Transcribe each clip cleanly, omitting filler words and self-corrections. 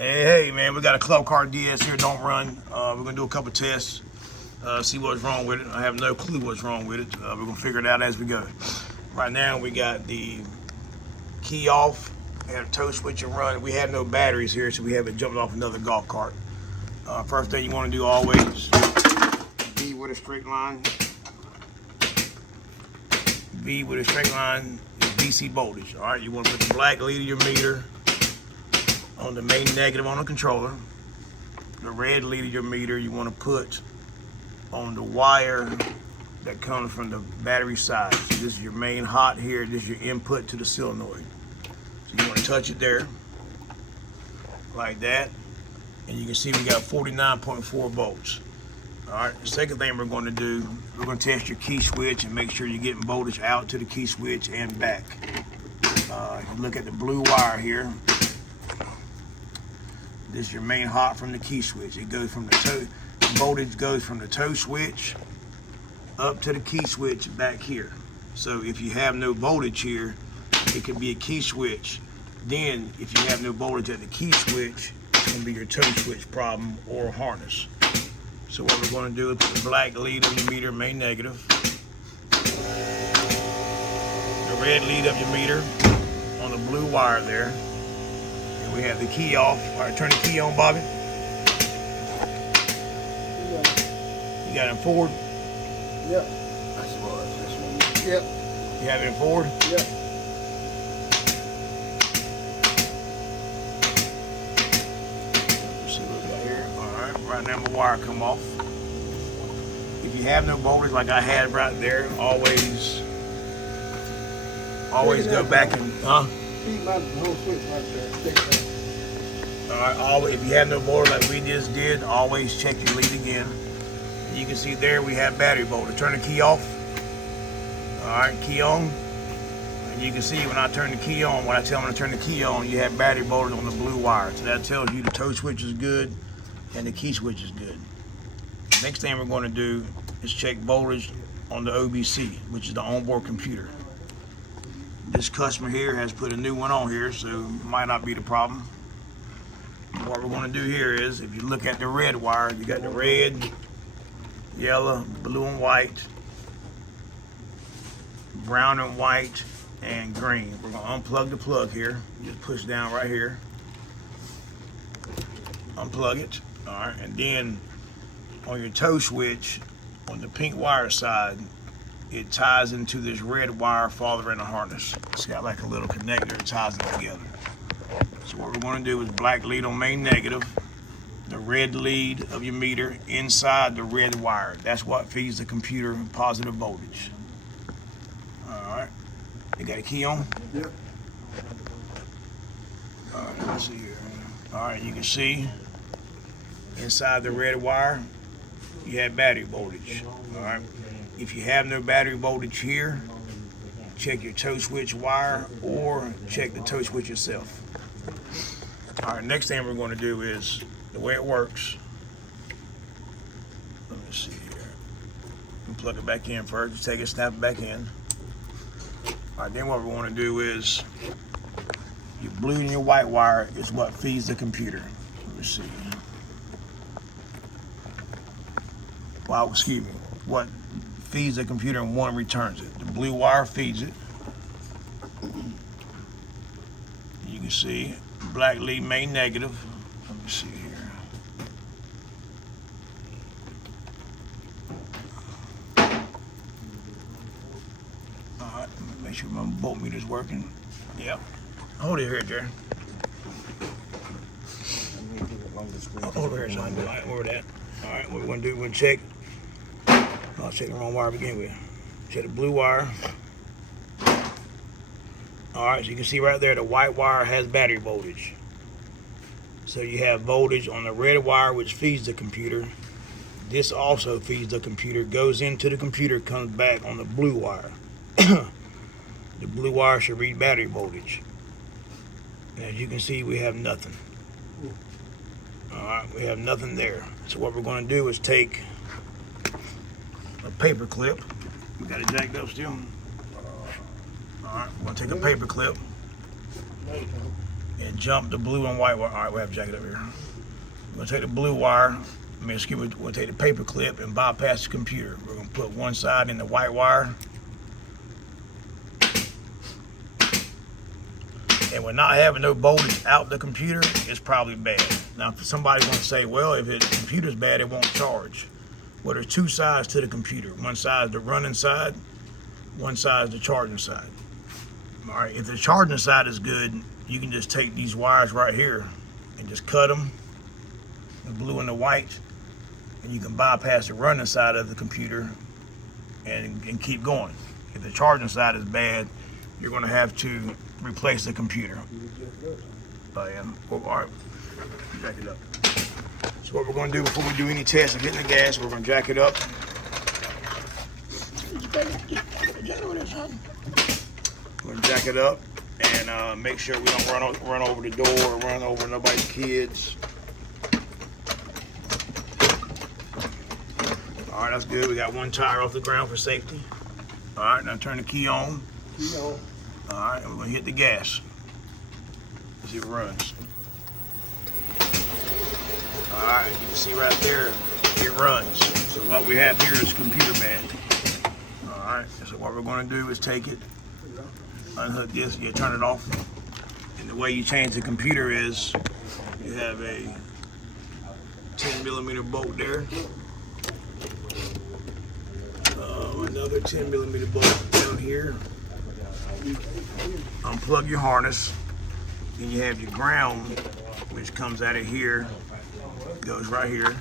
Hey, man, we got a Club Car DS here, don't run. We're gonna do a couple tests, see what's wrong with it. I have no clue what's wrong with it. We're gonna figure it out as we go. Right now, we got the key off and a tow switch and run. We have no batteries here, so we haven't jumped off another golf cart. First thing you wanna do always, V with a straight line. V with a straight line is DC voltage. All right, you wanna put the black lead of your meter on the main negative on the controller. The red lead of your meter you want to put on the wire that comes from the battery side. So this is your main hot here. This is your input to the solenoid. So you want to touch it there like that, and you can see we got 49.4 volts. All right, the second thing we're going to do, we're going to test your key switch and make sure you're getting voltage out to the key switch and back. You look at the blue wire here. This is your main hot from the key switch. It goes from the toe, voltage goes from the toe switch up to the key switch back here. So if you have no voltage here, it could be a key switch. Then if you have no voltage at the key switch, it's gonna be your toe switch problem or a harness. So what we're gonna do is put the black lead of your meter, main negative. The red lead of your meter on the blue wire there. We have the key off. All right, turn the key on, Bobby. You got it forward? Yep. That's what. Yep. You have it forward? Yep. Let's see what we got here. All right, right now my wire come off. If you have no voltage like I had right there, always go back and, Keep my whole switch right there. all right, if you have no voltage like we just did, always check your lead again. You can see there we have battery voltage. Turn the key off. All right, key on. And you can see when I turn the key on, when I tell them to turn the key on, you have battery voltage on the blue wire. So that tells you the toe switch is good and the key switch is good. Next thing we're going to do is check voltage on the OBC, which is the onboard computer. This customer here has put a new one on here, so it might not be the problem. What we're going to do here is, if you look at the red wire, you got the red, yellow, blue and white, brown and white, and green. We're going to unplug the plug here. Just push down right here. Unplug it. All right, and then on your toe switch, on the pink wire side, it ties into this red wire farther in the harness. It's got like a little connector that ties them together. So what we're going to do is black lead on main negative, the red lead of your meter inside the red wire. That's what feeds the computer positive voltage. All right. You got a key on? Yep. All right, let's see here. All right, you can see inside the red wire, you have battery voltage. All right. If you have no battery voltage here, check your toe switch wire or check the toe switch itself. All right, next thing we're going to do is the way it works. Let me see here. Plug it back in first. Just take it, snap it back in. All right, then what we want to do is your blue and your white wire is what feeds the computer. Let me see. Wow, excuse me. What feeds the computer and one returns it. The blue wire feeds it. You can see black lead main negative. Let me see here. All right, make sure my voltmeter's working. Yep. Hold it here, Jerry. Hold it here, son. All right, where that? All right, what we're gonna do, we're gonna check. I'll check the wrong wire to begin with. Check the blue wire. All right, so you can see right there the white wire has battery voltage. So you have voltage on the red wire, which feeds the computer. This also feeds the computer, goes into the computer, comes back on the blue wire. The blue wire should read battery voltage. And as you can see, we have nothing. All right, we have nothing there. So what we're going to do is take a paper clip. We got it jacked up still. All right, we're going to take a paper clip. and jump the blue and white wire. All right, we have to jack it up here. We're gonna take the blue wire. We'll take the paper clip and bypass the computer. We're gonna put one side in the white wire. And we're not having no voltage out the computer, it's probably bad. Now, if somebody's gonna say, well, if the computer's bad, it won't charge. Well, there's two sides to the computer. One side is the running side, one side is the charging side. All right, if the charging side is good, you can just take these wires right here and just cut them, the blue and the white, and you can bypass the running side of the computer and keep going. If the charging side is bad, you're gonna have to replace the computer. Oh yeah, well, all right, jack it up. So what we're gonna do before we do any tests of hitting the gas, we're gonna jack it up. We're gonna jack it up and make sure we don't run over the door or run over nobody's kids. All right, that's good. We got one tire off the ground for safety. All right, now turn the key on. Key on. All right, and we're gonna hit the gas as it runs. All right, you can see right there, it runs. So what we have here is computer bad. All right, so what we're gonna do is take it, unhook this, you turn it off. And the way you change the computer is, you have a 10mm bolt there. Another 10mm bolt down here. Unplug your harness. Then you have your ground, which comes out of here, goes right here.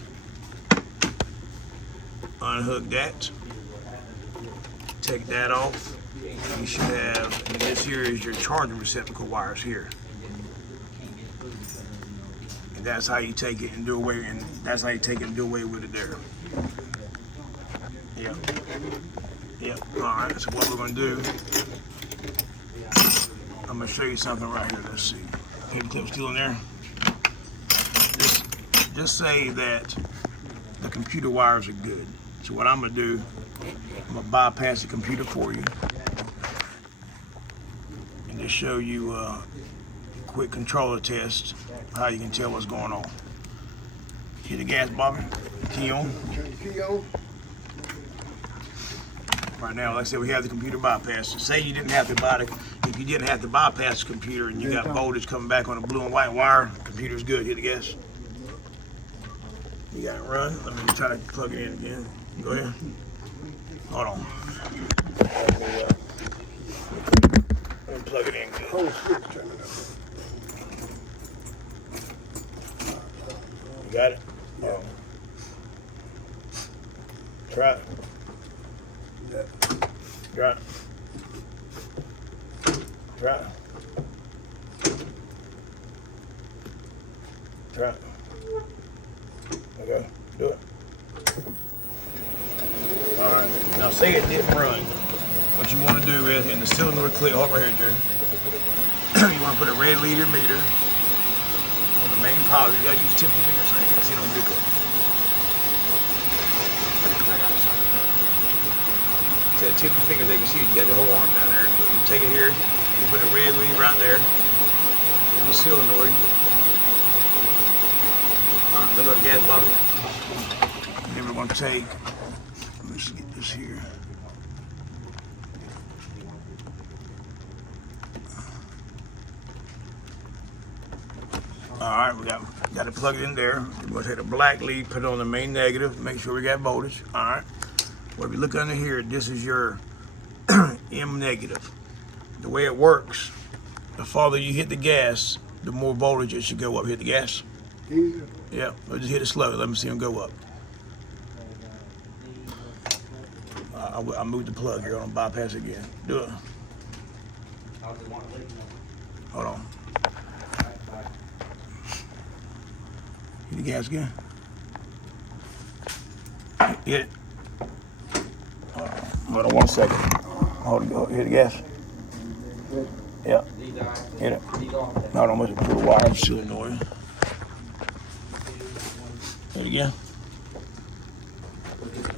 Unhook that. Take that off. You should have, this here is your charging receptacle wires here. And that's how you take it and do away, and that's how you take it and do away with it there. Yep. Yep. All right. So what we're gonna do, I'm gonna show you something right here. Let's see. Paper clip still in there. Just say that the computer wires are good. So what I'm gonna do, I'm gonna bypass the computer for you and just show you a quick controller test, how you can tell what's going on. Hit the gas, Bobby. Key on. Turn the key on. Right now, like I said, we have the computer bypass. Say you didn't have to if you didn't have to bypass the computer and you got voltage coming back on the blue and white wire, the computer's good. Hit the gas. You got it run. Let me try to plug it in again. Go ahead. Hold on. Let me plug it in good. Whole switch turn it up. You got it? Yeah. Try it. Yeah. Try it. Try it. Try it. Okay, do it. All right, now say it didn't run. What you want to do is, in the cylinder clip, hold right here, Jerry. You want to put a red leader meter on the main power. You got to use tip of your finger so you can see it on video. Tip of your fingers, they can see you got the whole arm down there. You take it here, you put a red lead right there in the solenoid. All right, let's go to gas, Bobby. Then we're going to take, let's get this here. All right, we got to plug it in there. We're going to take the black lead, put it on the main negative, make sure we got voltage. All right. Well, if you look under here, this is your M negative. The way it works, the farther you hit the gas, the more voltage it should go up. Hit the gas. Easy. Yeah, we'll just hit it slow. Let me see them go up. I moved the plug here. I'm gonna bypass it again. Do it. Hold on. Hit the gas again. Hit it. Hold on 1 second. Hold it. Hit the gas. Yeah. Hit it. Hold on. Let's put a wire solenoid. Hit it again.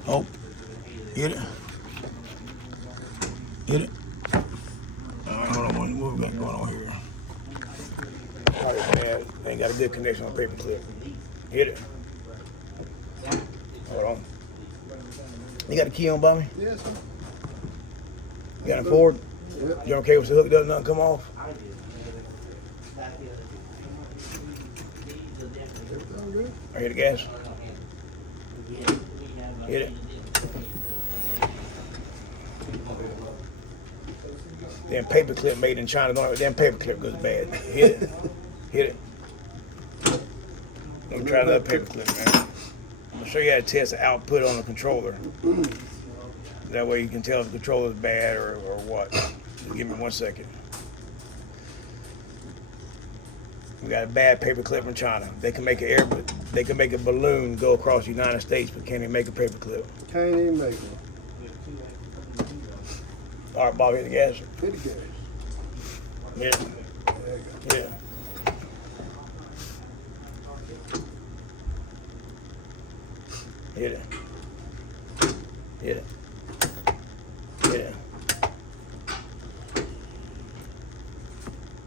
Oh. Hit it. Hit it. All right, hold on. What we got going on here? Ain't got a good connection on paper clip. Hit it. Hold on. You got the key on, Bobby? Yes, sir. You got it forward? Yep. You okay with the hook doesn't nothing come off? Everything good? I hit the gas. Hit it. Damn paper clip made in China. Don't have a damn paper clip goes bad. Hit it. Hit it. Let me try another paper clip, man. I'll show you how to test the output on the controller. That way you can tell if the controller's bad or what. Just give me 1 second. We got a bad paper clip from China. They can make a balloon go across the United States, but can't even make a paper clip. Can't even make it. All right, Bob, hit the gas. Hit the gas. Hit it. There you go. Yeah. Hit it. Hit it. Hit it.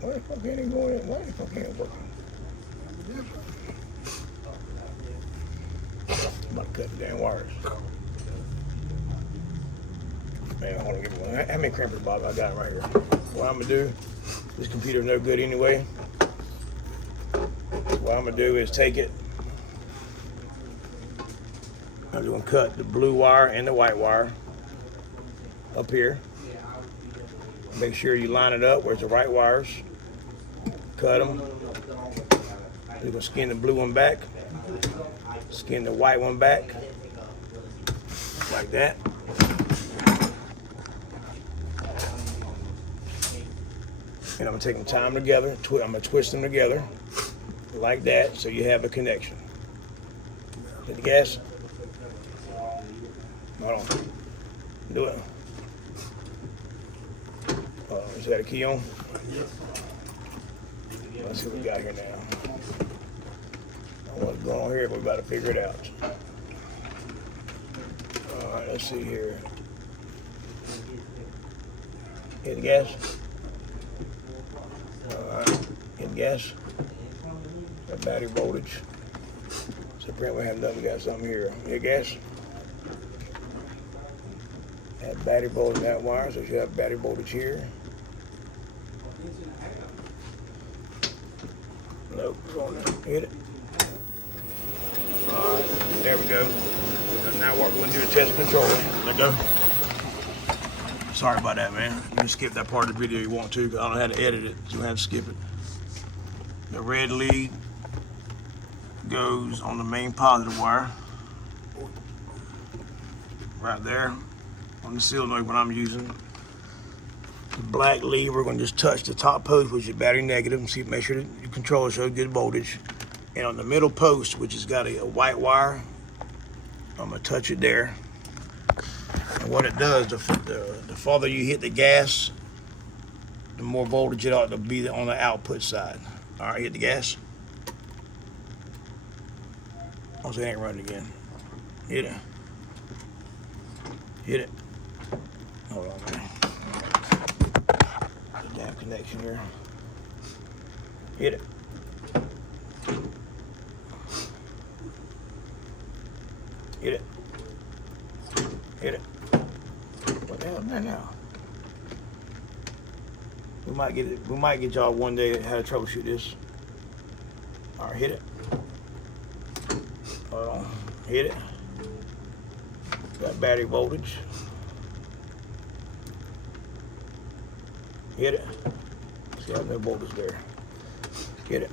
Why the fuck ain't it going in? Why the fuck ain't it working? I'm about to cut the damn wires. Man, hold on, give me one. How many crampers, Bob? I got it right here. What I'm gonna do, this computer's no good anyway. What I'm gonna do is take it. I'm gonna cut the blue wire and the white wire up here. Make sure you line it up where it's the right wires. Cut them. You're gonna skin the blue one back. Skin the white one back. Like that. And I'm gonna take them, tie them together. I'm gonna twist them together like that, so you have a connection. Hit the gas. Hold on. Do it. Is that a key on? Let's see what we got here now. I don't know what's going on here, but we about to figure it out. All right, let's see here. Hit the gas. All right, hit the gas. Got battery voltage. So apparently we have nothing. We got something here. Hit gas. Have battery voltage in that wire, so you should have battery voltage here. Nope, wrong. Hit it. All right, there we go. Now what we're going to do is test the controller. Let go. Sorry about that, man. You can skip that part of the video you want to, because I don't know how to edit it, so you have to skip it. The red lead goes on the main positive wire. Right there. On the solenoid what I'm using. The black lead, we're going to just touch the top post, which is battery negative, and see, make sure that your controller shows good voltage. And on the middle post, which has got a white wire, I'm going to touch it there. And what it does, the farther you hit the gas, the more voltage it ought to be on the output side. All right, hit the gas. Oh, so it ain't running again. Hit it. Hit it. Hold on, man. Damn connection here. Hit it. Hit it. Hit it. What the hell is that now? We might get it. We might get y'all one day how to troubleshoot this. All right, hit it. Hold on. Hit it. Got battery voltage. Hit it. See how no voltage there. Hit it.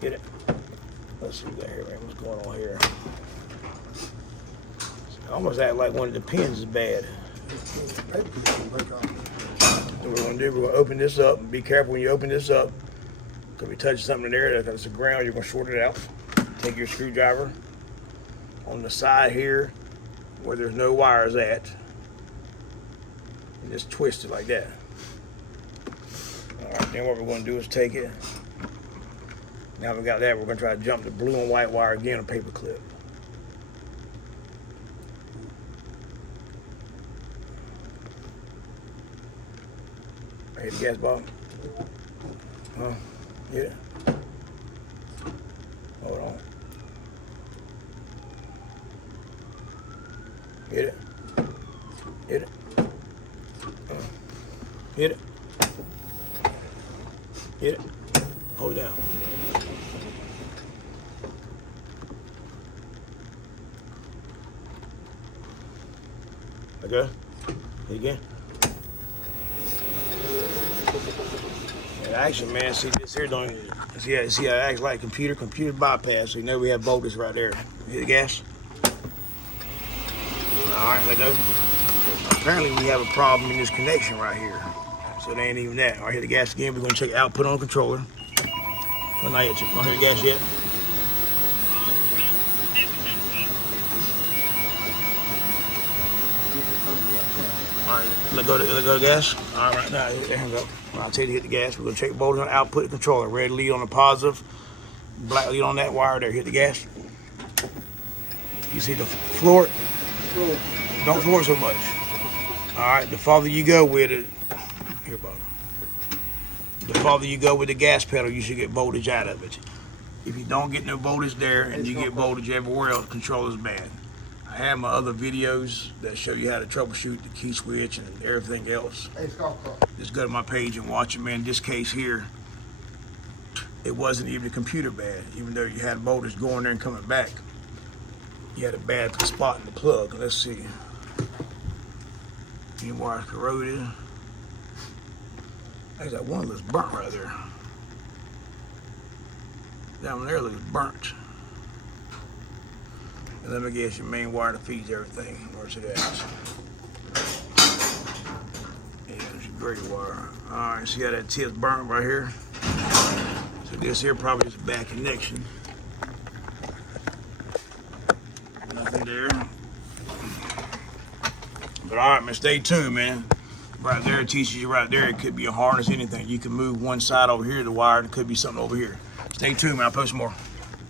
Hit it. Let's see what we got here, man. What's going on here? It almost act like one of the pins is bad. What we're going to do, we're going to open this up. And be careful when you open this up. Because if you touch something in there that's the ground, you're going to short it out. Take your screwdriver on the side here where there's no wires at. And just twist it like that. Alright, then what we're going to do is take it. Now we got that, we're going to try to jump the blue and white wire again on a paper clip. Hit the gas, Bob. Huh? Get it? Hold on. Get it? Hit it. Hit it. Hit it. Hold it down. Okay. Hit again. And actually, man, see this here don't even, see how it acts like computer bypass. So you know we have voltage right there. Hit the gas. Alright, let go. Apparently we have a problem in this connection right here. So it ain't even that. Alright, hit the gas again. We're gonna check output on the controller. Well, not yet. Don't hit the gas yet. Alright, let go of the gas. Alright, now there we go. I'll tell you to hit the gas. We're gonna check voltage on output of the controller. Red lead on the positive, black lead on that wire there. Hit the gas. You see the floor? Don't floor so much. Alright, the farther you go with it, here, Bob. The farther you go with the gas pedal, you should get voltage out of it. If you don't get no voltage there and you get voltage everywhere else, the controller's bad. I have my other videos that show you how to troubleshoot the key switch and everything else. Just go to my page and watch it, man. This case here, it wasn't even the computer bad, even though you had voltage going there and coming back. You had a bad spot in the plug. Let's see. Any wires corroded. There's that one looks burnt right there. That one there looks burnt. And let me guess, your main wire that feeds everything. Where's it at? Yeah, there's your gray wire. Alright, see how that tip's burnt right here? So this here probably is a bad connection. Nothing there. But alright, man, stay tuned, man. Right there, it teaches you right there. It could be a harness, anything. You can move one side over here, the wire, and it could be something over here. Stay tuned, man. I'll post more.